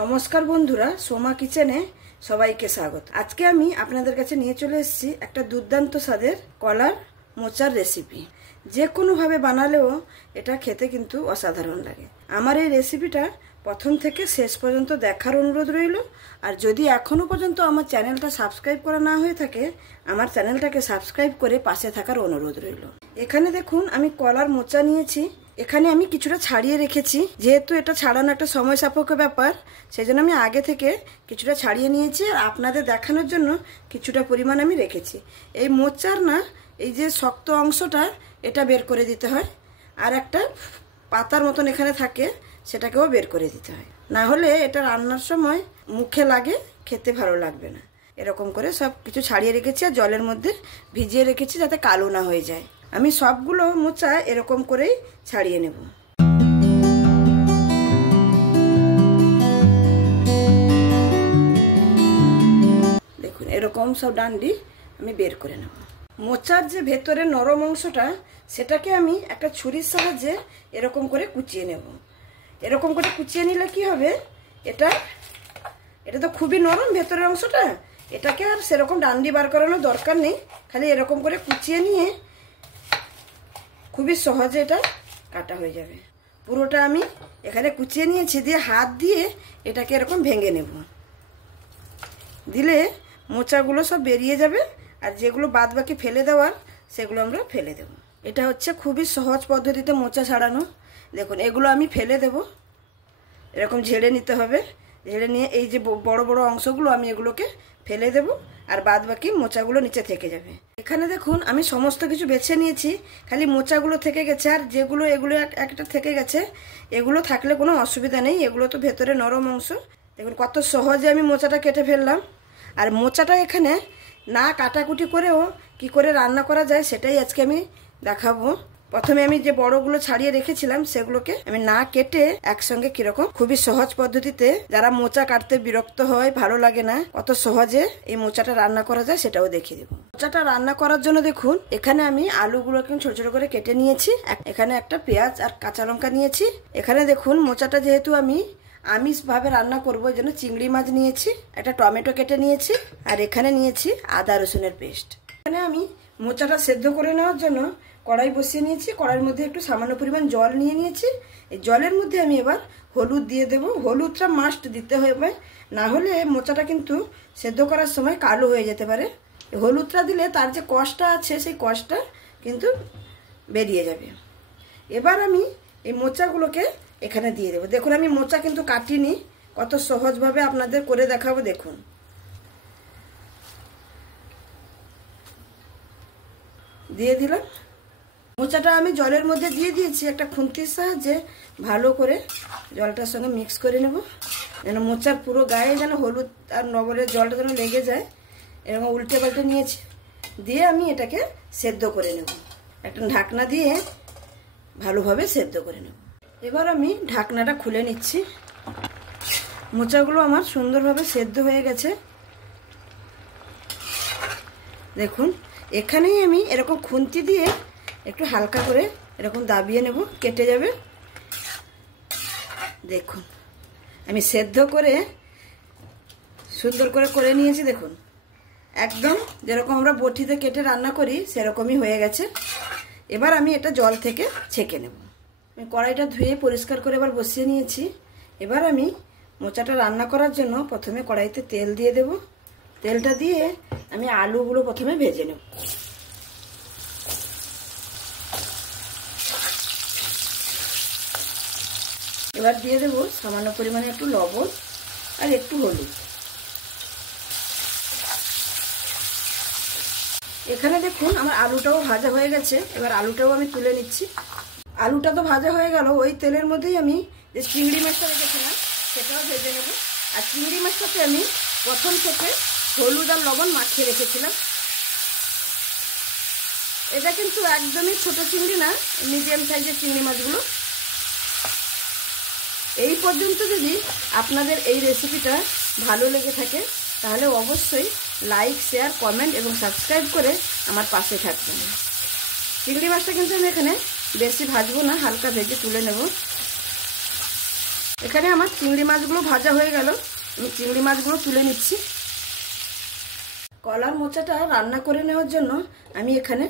নমস্কার বন্ধুরা, সোমা কিচেনে সবাইকে স্বাগত। আজকে আমি আপনাদের কাছে নিয়ে চলে এসেছি একটা দুর্দান্ত স্বাদের কলার মোচার রেসিপি। যে কোনোভাবে বানালেও এটা খেতে কিন্তু অসাধারণ লাগে। আমার এই রেসিপিটা প্রথম থেকে শেষ পর্যন্ত দেখার অনুরোধ রইল। আর যদি এখনও পর্যন্ত আমার চ্যানেলটা সাবস্ক্রাইব করা না হয়ে থাকে, আমার চ্যানেলটাকে সাবস্ক্রাইব করে পাশে থাকার অনুরোধ রইল। এখানে দেখুন, আমি কলার মোচা নিয়েছি। এখানে আমি কিছুটা ছাড়িয়ে রেখেছি, যেহেতু এটা ছাড়ানো একটা সময় সাপেক্ষ ব্যাপার, সেই জন্য আমি আগে থেকে কিছুটা ছাড়িয়ে নিয়েছি। আর আপনাদের দেখানোর জন্য কিছুটা পরিমাণ আমি রেখেছি। এই মোচার না, এই যে শক্ত অংশটা, এটা বের করে দিতে হয়। আর একটা পাতার মতন এখানে থাকে, সেটাকেও বের করে দিতে হয়। না হলে এটা রান্নার সময় মুখে লাগে, খেতে ভালো লাগবে না। এরকম করে সব কিছু ছাড়িয়ে রেখেছি আর জলের মধ্যে ভিজিয়ে রেখেছি, যাতে কালো না হয়ে যায়। আমি সবগুলো মোচা এরকম করেই ছাড়িয়ে নেব। দেখুন, এরকম সব ডান্ডি আমি বের করে নেব। মোচার যে ভেতরে নরম অংশটা, সেটাকে আমি একটা ছুরির সাহায্যে এরকম করে কুচিয়ে নেব। এরকম করে কুচিয়ে নিলে কি হবে, এটা তো খুবই নরম ভেতরের অংশটা, এটাকে আর সেরকম ডান্ডি বার করানোর দরকার নেই। খালি এরকম করে কুচিয়ে নিয়ে খুবই সহজে এটা কাটা হয়ে যাবে। পুরোটা আমি এখানে কুচিয়ে নিয়েছি, দিয়ে হাত দিয়ে এটাকে এরকম ভেঙে নেব। দিলে মোচাগুলো সব বেরিয়ে যাবে, আর যেগুলো বাদ বাকি ফেলে দেওয়ার, সেগুলো আমরা ফেলে দেব। এটা হচ্ছে খুবই সহজ পদ্ধতিতে মোচা ছাড়ানো। দেখুন, এগুলো আমি ফেলে দেব। এরকম ঝেড়ে নিতে হবে। ঝেড়ে নিয়ে এই যে বড় বড় অংশগুলো, আমি এগুলোকে ফেলে দেব, আর বাদ বাকি মোচাগুলো নিচে থেকে যাবে। এখানে দেখুন, আমি সমস্ত কিছু বেছে নিয়েছি, খালি মোচাগুলো থেকে গেছে। আর যেগুলো এগুলো একটা থেকে গেছে, এগুলো থাকলে কোনো অসুবিধা নেই, এগুলো তো ভেতরে নরম অংশ। দেখুন কত সহজে আমি মোচাটা কেটে ফেললাম। আর মোচাটা এখানে না কাটাকুটি করেও কি করে রান্না করা যায়, সেটাই আজকে আমি দেখাবো। প্রথমে আমি যে বড়গুলো ছাড়িয়ে রেখেছিলাম, সেগুলোকে আমি না কেটে একসঙ্গে কিরকম খুবই সহজ পদ্ধতিতে, যারা মোচা কাটতে বিরক্ত হয়, ভালো লাগে না, কত সহজে এই মোচাটা রান্না করা যায় সেটাও দেখিয়ে দেবো। মোচাটা রান্না করার জন্য দেখুন, এখানে আমি আলুগুলোকে ছোট ছোট করে কেটে নিয়েছি। এখানে একটা পেঁয়াজ আর কাঁচা লঙ্কা নিয়েছি। এখানে দেখুন, মোচাটা যেহেতু আমি আমিষ ভাবে রান্না করবো, এই জন্য চিংড়ি মাছ নিয়েছি, একটা টমেটো কেটে নিয়েছি, আর এখানে নিয়েছি আদা রসুনের পেস্ট। এখানে আমি মোচাটা সেদ্ধ করে নেওয়ার জন্য কড়াই বসিয়ে নিয়েছি। কড়াইয়ের মধ্যে একটু সামান্য পরিমাণ জল নিয়ে নিয়েছি। এই জলের মধ্যে আমি এবার হলুদ দিয়ে দেব। হলুদটা মাস্ট দিতে হবে, না হলে মোচাটা কিন্তু সেদ্ধ করার সময় কালো হয়ে যেতে পারে। হলুদটা দিলে তার যে কষটা আছে, সেই কষটা কিন্তু বেরিয়ে যাবে। এবার আমি এই মোচাগুলোকে এখানে দিয়ে দেবো। দেখুন, আমি মোচা কিন্তু কাটিনি, কত সহজভাবে আপনাদের করে দেখাবো। দেখুন, দিয়ে দিলাম। মোচাটা আমি জলের মধ্যে দিয়ে দিয়েছি। একটা খুন্তির সাহায্যে ভালো করে জলটার সঙ্গে মিক্স করে নেব, যেন মোচার পুরো গায়ে যেন হলুদ আর লবণের জলটা যেন লেগে যায়। এরকম উল্টে পাল্টে নিয়েছি, দিয়ে আমি এটাকে সেদ্ধ করে নেব। একটা ঢাকনা দিয়ে ভালোভাবে সেদ্ধ করে নেব। এবার আমি ঢাকনাটা খুলে নিচ্ছি। মোচাগুলো আমার সুন্দরভাবে সেদ্ধ হয়ে গেছে। দেখুন, এখানেই আমি এরকম খুন্তি দিয়ে একটু হালকা করে এরকম দাবিয়ে নেব, কেটে যাবে। দেখুন, আমি সেদ্ধ করে সুন্দর করে করে নিয়েছি। দেখুন, একদম যেরকম আমরা বটিতে কেটে রান্না করি, সেরকমই হয়ে গেছে। এবার আমি এটা জল থেকে ছেঁকে নেব। আমি কড়াইটা ধুয়ে পরিষ্কার করে এবার বসিয়ে নিয়েছি। এবার আমি মোচাটা রান্না করার জন্য প্রথমে কড়াইতে তেল দিয়ে দেব। তেলটা দিয়ে আমি আলুগুলো প্রথমে ভেজে নেব। এবার দিয়ে দেবো সামান্য পরিমাণে একটু লবণ আর একটু হলুদ। এখানে দেখুন, আমার আলুটাও ভাজা হয়ে গেছে। এবার আলুটাও আমি তুলে নিচ্ছি। আলুটা তো ভাজা হয়ে গেল। ওই তেলের মধ্যেই আমি যে চিংড়ি মাছটা রেখেছিলাম, সেটাও ভেজে নেব। আর চিংড়ি মাছটাকে আমি প্রথম থেকে হলুদ আর লবণ মাখিয়ে রেখেছিলাম। এটা কিন্তু একদমই ছোট চিংড়ি না, মিডিয়াম সাইজের চিংড়ি মাছগুলো। এই পর্যন্ত যদি আপনাদের এই রেসিপিটা ভালো লেগে থাকে, তাহলে অবশ্যই লাইক, শেয়ার, কমেন্ট এবং সাবস্ক্রাইব করে আমার পাশে থাকবেন। চিংড়ি মাছটা কিন্তু আমি এখানে বেশি ভাজবো না, হালকা ভেজে তুলে নেব। এখানে আমার চিংড়ি মাছগুলো ভাজা হয়ে গেল, আমি চিংড়ি মাছগুলো তুলে নিচ্ছি। কলার মোচাটা রান্না করে নেওয়ার জন্য আমি এখানে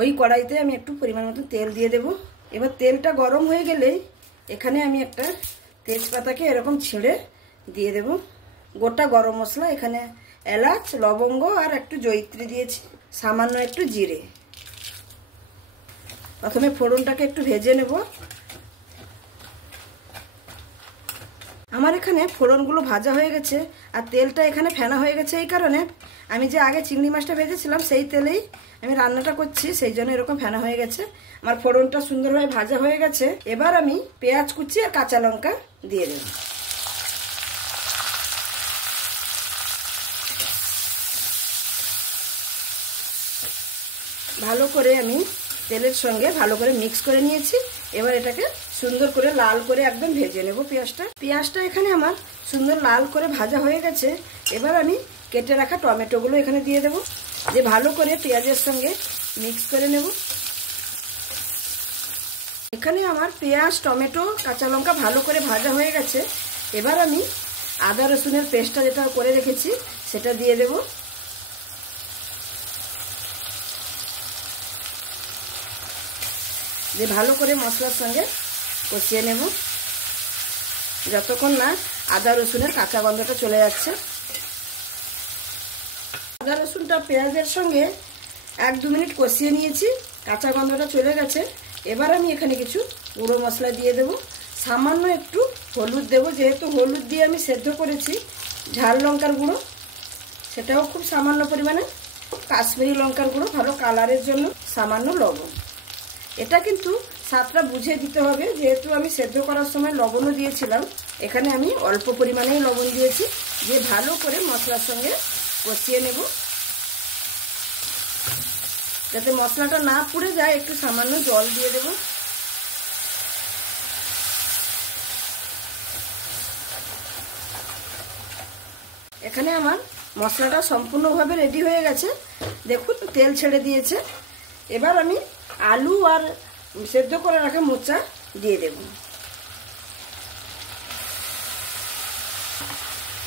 ওই কড়াইতে আমি একটু পরিমাণ মতো তেল দিয়ে দেব। এবার তেলটা গরম হয়ে গেলেই এখানে আমি একটা তেজপাতাকে এরকম ছিঁড়ে দিয়ে দেব। গোটা গরম মশলা, এখানে এলাচ, লবঙ্গ আর একটু জয়িত্রী দিয়েছি, সামান্য একটু জিরে। প্রথমে ফোড়নটাকে একটু ভেজে নেব। আমার এখানে ফোড়নগুলো ভাজা হয়ে গেছে আর তেলটা এখানে ফেনা হয়ে গেছে। এই কারণে আমি যে আগে চিংড়ি মাছটা ভেজেছিলাম সেই তেলেই আমি রান্নাটা করছি, সেই জন্য এরকম ফেনা হয়ে গেছে। আমার ফোড়নটা সুন্দরভাবে ভাজা হয়ে গেছে। এবার আমি পেঁয়াজ কুচি আর কাঁচা লঙ্কা দিয়ে দেব। ভালো করে আমি তেলের সঙ্গে ভালো করে মিক্স করে নিয়েছি। এবার এটাকে সুন্দর করে লাল করে একদম ভেজে নেব। পেঁয়াজটা এখানে আমার সুন্দর লাল করে ভাজা হয়ে গেছে। এবার আমি কেটে রাখা টমেটোগুলো এখানে দিয়ে দেব, যে ভালো করে পেঁয়াজের সঙ্গে মিক্স করে নেব। এখানে আমার পেঁয়াজ, টমেটো, কাঁচা লঙ্কা ভালো করে ভাজা হয়ে গেছে। এবার আমি আদা রসুনের পেস্টটা যেটা করে রেখেছি সেটা দিয়ে দেব। যে ভালো করে মশলার সঙ্গে কষিয়ে নেব যতক্ষণ না আদা রসুনের কাঁচা গন্ধটা চলে যাচ্ছে। আদা রসুনটা পেঁয়াজের সঙ্গে 1-2 মিনিট কষিয়ে নিয়েছি, কাঁচা গন্ধটা চলে গেছে। এবার আমি এখানে কিছু গুঁড়ো মশলা দিয়ে দেব, সামান্য একটু হলুদ দেব, যেহেতু হলুদ দিয়ে আমি সেদ্ধ করেছি। ঝাল লঙ্কার গুঁড়ো সেটাও খুব সামান্য পরিমাণে, কাশ্মীরি লঙ্কার গুঁড়ো ভালো কালারের জন্য, সামান্য লবণ। এটা কিন্তু স্বাদটা বুঝে দিতে হবে, যেহেতু আমি সেদ্ধ করার সময় লবণও দিয়েছিলাম। এখানে আমি অল্প পরিমাণেই লবণ দিয়েছি। দিয়ে ভালো করে মশলার সঙ্গে কষিয়ে নেব, যাতে মশলাটা না পুড়ে যায়। একটু সামান্য জল দিয়ে দেব। এখানে আমার মশলাটা সম্পূর্ণভাবে রেডি হয়ে গেছে, দেখুন তেল ছেড়ে দিয়েছে। এবার আমি আলু আর সেদ্ধ করে রাখা মোচা দিয়ে দেব,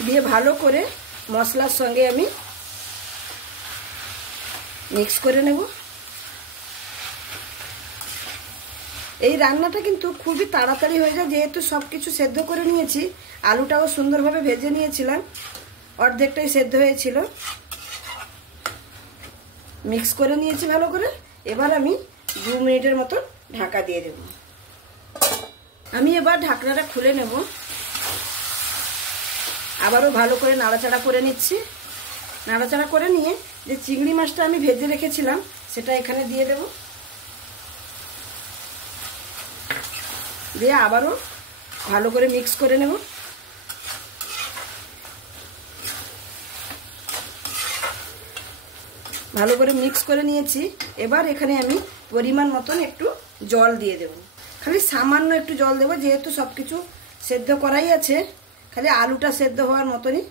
দিয়ে ভালো করে মশলার সঙ্গে আমি মিক্স করে নেব। এই রান্নাটা কিন্তু খুবই তাড়াতাড়ি হয়ে যায়, যেহেতু সব কিছু সেদ্ধ করে নিয়েছি। আলুটাও সুন্দরভাবে ভেজে নিয়েছিলাম, অর্ধেকটাই সেদ্ধ হয়েছিল। মিক্স করে নিয়েছি ভালো করে। এবার আমি 2 মিনিটের মতো ঢাকা দিয়ে দেব। আমি এবার ঢাকনাটা খুলে নেব, আবারও ভালো করে নাড়াচাড়া করে নিচ্ছি। নাড়াচাড়া করে নিয়ে যে চিংড়ি মাছটা আমি ভেজে রেখেছিলাম সেটা এখানে দিয়ে দেব। দিয়ে আবারও ভালো করে মিক্স করে নেব। ভালো করে মিক্স করে নিয়েছি। এবার এখানে আমি পরিমাণ মতন একটু জল দিয়ে দেব, খালি সামান্য একটু জল দেব, যেহেতু সব কিছু সেদ্ধ করাই আছে, খালি আলুটা সেদ্ধ হওয়ার মতনই।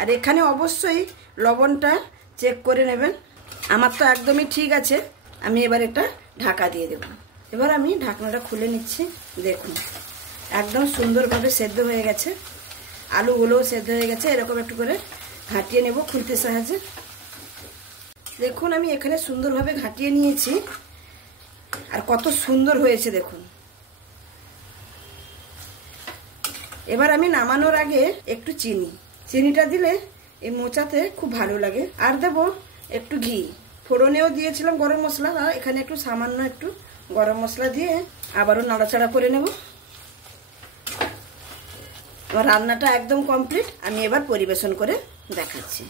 আর এখানে অবশ্যই লবণটা চেক করে নেবেন। আমার তো একদমই ঠিক আছে। আমি এবার একটা ঢাকা দিয়ে দেব। এবার আমি ঢাকনাটা খুলে নিচ্ছি। দেখুন একদম সুন্দরভাবে সেদ্ধ হয়ে গেছে, আলুগুলোও সেদ্ধ হয়ে গেছে। এরকম একটু করে ঘাঁটিয়ে নেব খুন্তির সাহায্যে। দেখুন আমি এখানে সুন্দরভাবে ঘাঁটিয়ে নিয়েছি, আর কত সুন্দর হয়েছে দেখুন। এবার আমি নামানোর আগে একটু চিনিটা দিলে এই মোচাতে খুব ভালো লাগে। আর দেব একটু ঘি। ফোড়নেও দিয়েছিলাম গরম মশলা, আর এখানে একটু সামান্য একটু গরম মশলা দিয়ে আবারও নাড়াচাড়া করে নেব। আমার রান্নাটা একদম কমপ্লিট। আমি এবার পরিবেশন করে দেখাচ্ছি।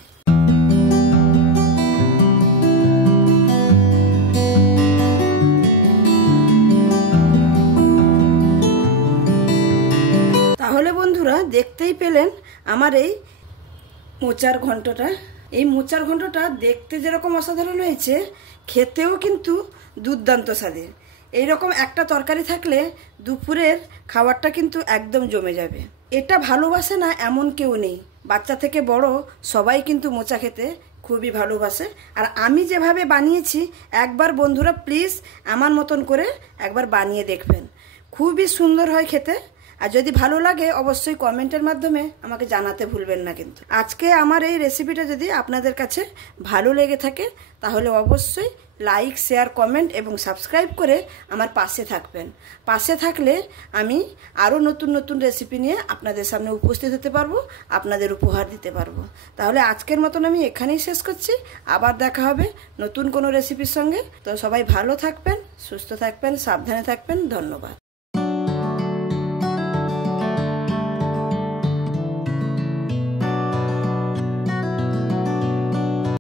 তাহলে বন্ধুরা দেখতেই পেলেন আমার এই মোচার ঘন্টটা। এই মোচার ঘন্টটা দেখতে যেরকম অসাধারণ হয়েছে, খেতেও কিন্তু দুর্দান্ত স্বাদের। এইরকম একটা তরকারি থাকলে দুপুরের খাবারটা কিন্তু একদম জমে যাবে। এটা ভালোবাসে না এমন কেউ নেই, বাচ্চা থেকে বড় সবাই কিন্তু মোচা খেতে খুবই ভালোবাসে। আর আমি যেভাবে বানিয়েছি, একবার বন্ধুরা প্লিজ আমার মতন করে একবার বানিয়ে দেখবেন। খুবই সুন্দর হয় খেতে। আর যদি ভালো লাগে অবশ্যই কমেন্টের মাধ্যমে আমাকে জানাতে ভুলবেন না। কিন্তু আজকে আমার এই রেসিপিটা যদি আপনাদের কাছে ভালো লেগে থাকে তাহলে অবশ্যই লাইক, শেয়ার, কমেন্ট এবং সাবস্ক্রাইব করে আমার পাশে থাকবেন। পাশে থাকলে আমি আরও নতুন নতুন রেসিপি নিয়ে আপনাদের সামনে উপস্থিত হতে পারবো, আপনাদের উপহার দিতে পারবো। তাহলে আজকের মতন আমি এখানেই শেষ করছি। আবার দেখা হবে নতুন কোনো রেসিপির সঙ্গে। তো সবাই ভালো থাকবেন, সুস্থ থাকবেন, সাবধানে থাকবেন। ধন্যবাদ।